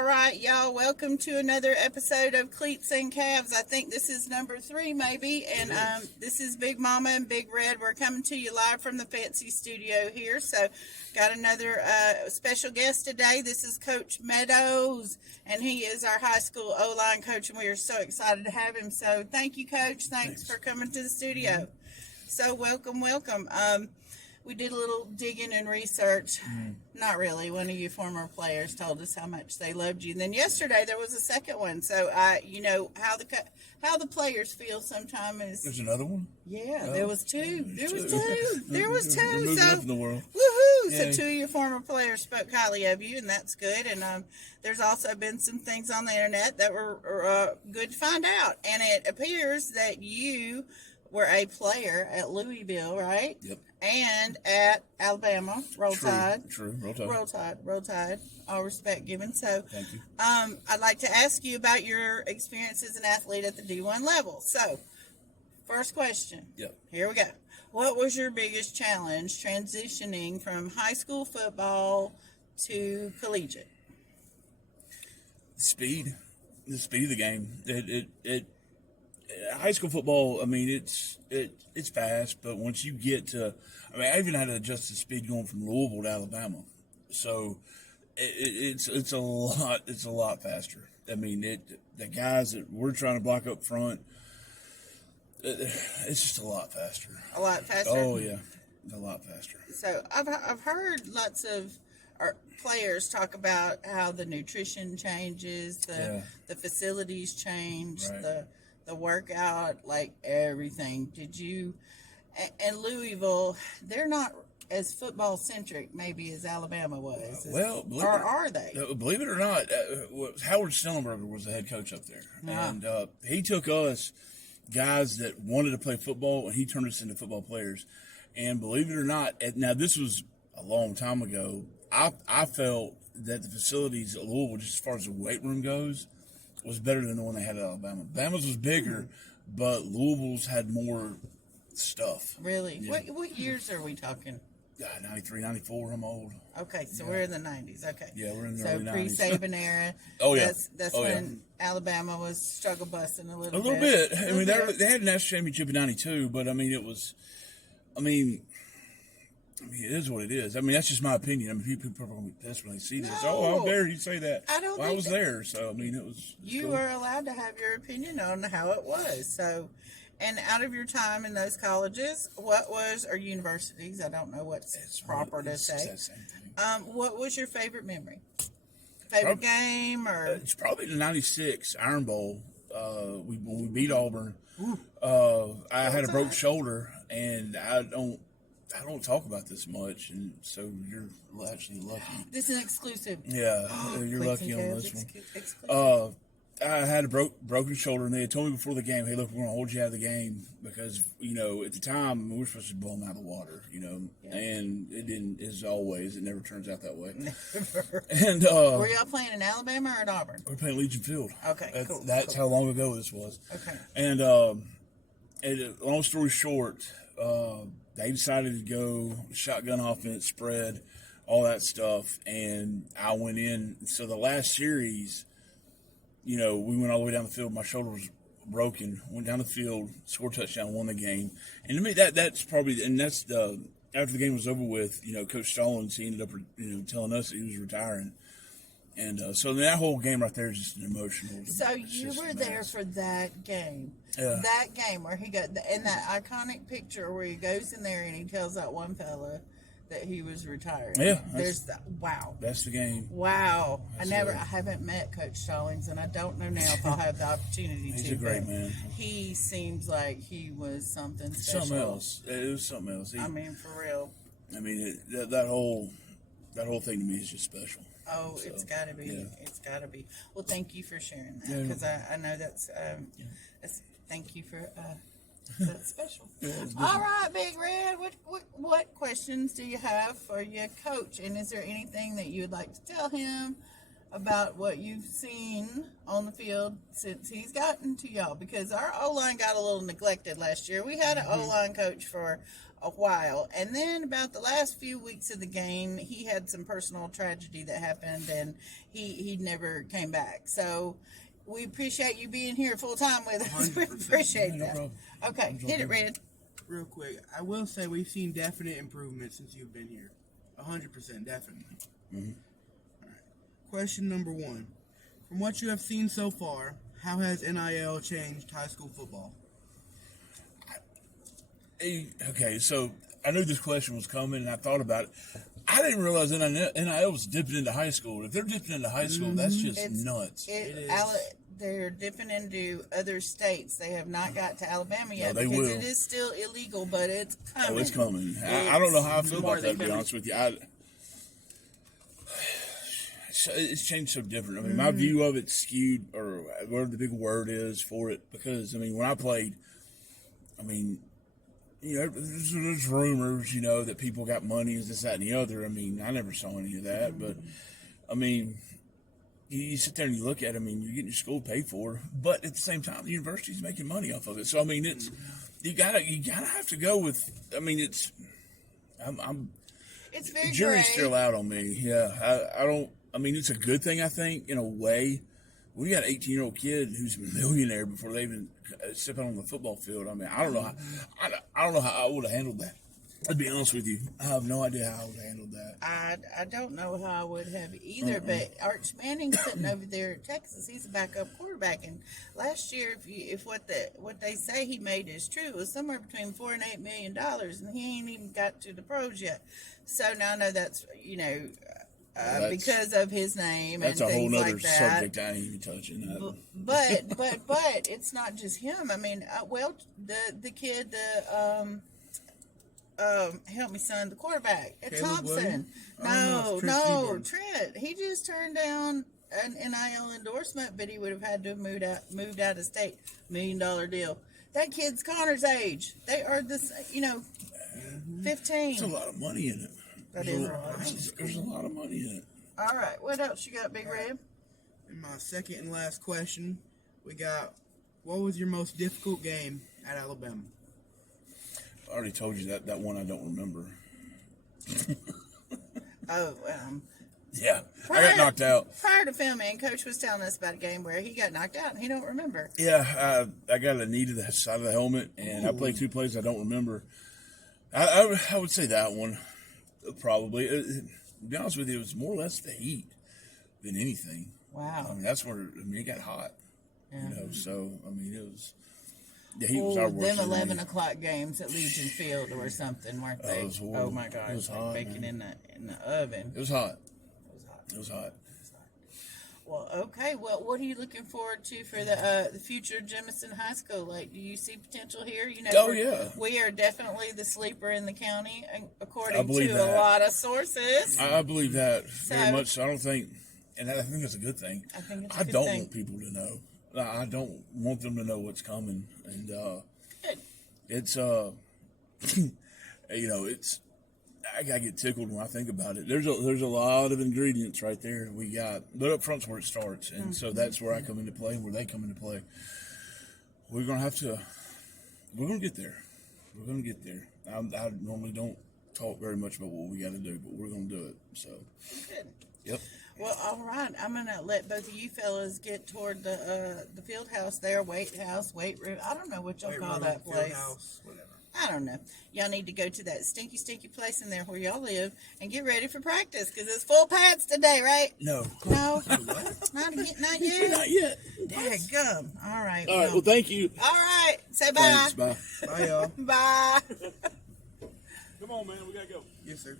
All right, y'all, welcome to another episode of Cleats and Calves. I think this is number 3, maybe, and this is Big Mama and Big Red. We're coming to you live from the fancy studio here, so got another special guest today. This is Coach Meadows, and he is our high school O-line coach, and we are so excited to have him. So thank you, Coach. Thanks for coming to the studio. So welcome. We did a little digging and research. Not really. One of you former players told us how much they loved you. And then yesterday there was a second one. So you know how the players feel sometimes is. There's another one. Yeah, there was two. There was two. We're moving so up in the world. woohoo! Yay. So 2 of your former players spoke highly of you, and that's good. And there's also been some things on the internet that were good to find out. And it appears that you were a player at Louisville, right? Yep. And at Alabama, Roll Tide. True. Roll Tide. Roll Tide. All respect given. So, Thank you. I'd like to ask you about your experience as an athlete at the D1 level. So, first question. Yep. Here we go. What was your biggest challenge transitioning from high school football to collegiate? The speed of the game. High school football, I mean, it's fast, but once you get to, I even had to adjust the speed going from Louisville to Alabama, so it's a lot faster. I mean, the guys that we're trying to block up front, it's just a lot faster. A lot faster? Oh yeah, a lot faster. So I've heard lots of players talk about how the nutrition changes, the facilities change, Right. the workout, like everything. Did you, and Louisville, they're not as football centric maybe as Alabama was. Well, are they? Believe it or not, Howard Stellenberger was the head coach up there. And he took us, guys that wanted to play football, and he turned us into football players. And believe it or not, now this was a long time ago, I felt that the facilities at Louisville, just as far as the weight room goes, was better than the one they had at Alabama. Alabama's was bigger, but Louisville's had more stuff. Really? Yeah. What years are we talking? 93, 94, I'm old. Okay, so we're in the 90s. Okay. Yeah, we're in the early 90s. Pre-Saban era. Oh, yeah. That's when Alabama was struggle busting a little bit. A little bit. I mean, they had a national championship in 92, but, I mean, it was – I mean, it is what it is. I mean, that's just my opinion. I mean, people are going to be pissed when they see this. No. Oh, how dare you say that? I don't I think was that- there, so, I mean, it was – You are allowed to have your opinion on how it was. So, and out of your time in those colleges, or universities, I don't know what's proper to say. It's the same thing. What was your favorite memory? Favorite game or? It's probably the 96 Iron Bowl. When we beat Auburn. I had a broke shoulder, and I don't talk about this much, and so you're actually lucky. This is an exclusive. Yeah, you're Cleats lucky and on Calves this one. exclusive. I had a broken shoulder, and they had told me before the game, "Hey, look, we're going to hold you out of the game because at the time we were supposed to blow them out of the water, and it didn't. As always, it never turns out that way." And were y'all playing in Alabama or at Auburn? we're playing Legion Field. Okay, cool. That's how long ago this was. Okay. And long story short, they decided to go shotgun offense, spread, all that stuff, and I went in. So the last series, we went all the way down the field. My shoulder was broken. Went down the field, scored a touchdown, won the game. And to me, that's probably, and that's after the game was over with. Coach Stallings, he ended up, telling us that he was retiring. And so that whole game right there is just an emotional. So you were there for that game. Yeah. That game where he got in that iconic picture where he goes in there and he tells that one fella that he was retiring. Yeah. Wow. That's the game. Wow. I haven't met Coach Stallings, and I don't know now if I'll have the opportunity to. He's a great man. He seems like he was something special. Something else. It was something else. For real. I mean, that whole thing to me is just special. Oh, so, it's got to be. Yeah. It's got to be. Well, thank you for sharing that, because I know that's thank you for that's special. All right, Big Red. What questions do you have for your coach? And is there anything that you would like to tell him about what you've seen on the field since he's gotten to y'all, because our O-line got a little neglected last year. We had an O-line coach for a while, and then about the last few weeks of the game, he had some personal tragedy that happened, and he never came back. So we appreciate you being here full time with us. We appreciate that. problem. Okay, hit it, Red. Real quick, I will say we've seen definite improvement since you've been here. 100%, definitely. Mhm. All right. Question number 1. From what you have seen so far, how has NIL changed high school football? Okay, so I knew this question was coming, and I thought about it. I didn't realize NIL was dipping into high school. If they're dipping into high school, that's just nuts. It is. They're dipping into other states. They have not got to Alabama yet, they because will. it is still illegal, but it's coming. Oh, it's coming. I don't know how I feel about that, to be honest with you. It's changed so different. I mean, my view of it's skewed, or whatever the big word is for it, because, I mean, when I played, I mean, you know, there's rumors, you know, that people got money, this, that, and the other. I mean, I never saw any of that, but, I mean, you sit there and you look at it, I mean, you're getting your school paid for, but at the same time, the university's making money off of it. So, I mean, it's, you gotta have to go with, I mean, it's It's very jury's gray. still out on me. Yeah, I don't. I mean, it's a good thing, I think, in a way. We got an 18-year-old kid who's a millionaire before they even step out on the football field. I mean, I don't know how. I don't know how I would have handled that. I'll be honest with you. I have no idea how I would have handled that. I don't know how I would have either, but Arch Manning's sitting over there at Texas. He's a backup quarterback, and last year, if what they say he made is true, it was somewhere between $4 and $8 million, and he ain't even got to the pros yet. So now I know that's because of his name and That's a whole things nother like that. subject. I ain't even touching that. But it's not just him. I mean, the kid, help me, son, the quarterback at Caleb Thompson. Williams? Oh, no, it's Trent Trent. He just turned down an NIL endorsement, but he would have had to have moved out of state. $1 million deal. That kid's Connor's age. They are 15. There's a lot of money in it. That is right. There's a lot of money in it. All right, what else you got, Big Red? And my second and last question, we got, what was your most difficult game at Alabama? I already told you that one I don't remember. Oh, Yeah, I got knocked out. Prior to filming, Coach was telling us about a game where he got knocked out and he don't remember. Yeah, I got a knee to the side of the helmet, and I played 2 plays I don't remember. I would say that one, probably. To be honest with you, it was more or less the heat than anything. Wow. I mean, that's where, it got hot. Yeah. You know, so, I mean, it was, the heat was our worst them 11 enemy. o'clock games at Legion Field or something, weren't they? it was horrible. Oh my gosh, It was like hot, baking man. in the oven. It was hot. It was hot. It was hot. Well, okay. Well, what are you looking forward to for the future of Jemison High School? Like, do you see potential here? You know, we are definitely the sleeper in the county, according to that. a lot of sources. I believe that very much. So I don't think, and I think it's a good thing. I think it's a I good don't thing. want people to know. I don't want them to know what's coming, and Good. it's you know, I get tickled when I think about it. There's a lot of ingredients right there we got, but up front's where it starts, and so that's where I come into play, and where they come into play. We're gonna get there. We're gonna get there. I normally don't talk very much about what we got to do, but we're gonna do it. So, Good. yep. Well, all right. I'm gonna let both of you fellas get toward the field house there, weight room. I don't know what y'all call that place. House, whatever. I don't know. Y'all need to go to that stinky place in there where y'all live and get ready for practice because it's full pads today, right? No. No, not yet. Not yet. Dadgum. All right. All right. Well, thank you. All right. Say bye. Thanks. Bye. Bye, y'all. Bye. Come on, man. We gotta go. Yes, sir.